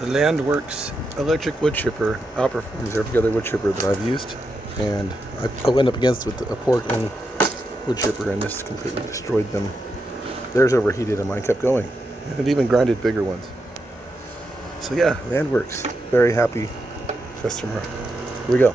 The Landworks electric wood chipper outperforms every other wood chipper that I've used, and I went up against with a pork and wood chipper, and this completely destroyed them. Theirs overheated and mine kept going, and it even grinded bigger ones. So yeah, Landworks, very happy customer. Here we go.